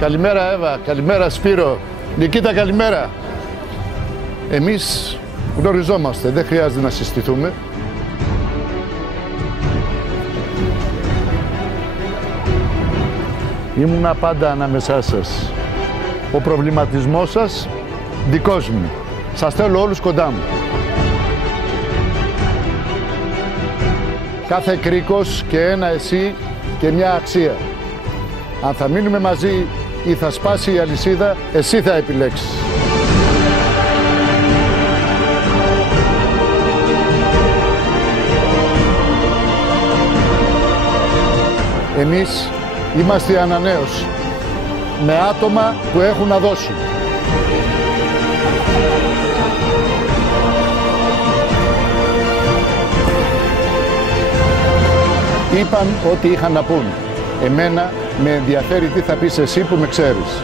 Καλημέρα Εύα, καλημέρα Σπύρο. Νικήτα, καλημέρα. Εμείς γνωριζόμαστε, δεν χρειάζεται να συστηθούμε. Ήμουνα πάντα ανάμεσά σας. Ο προβληματισμός σας δικός μου. Σας θέλω όλους κοντά μου. Κάθε κρίκος και ένα εσύ και μια αξία. Αν θα μείνουμε μαζί ή θα σπάσει η αλυσίδα, εσύ θα επιλέξεις. Εμείς είμαστε η ανανέωση, με άτομα που έχουν να δώσουν. Είπαν ό,τι είχαν να πούν. Εμένα με ενδιαφέρει τι θα πεις εσύ που με ξέρεις.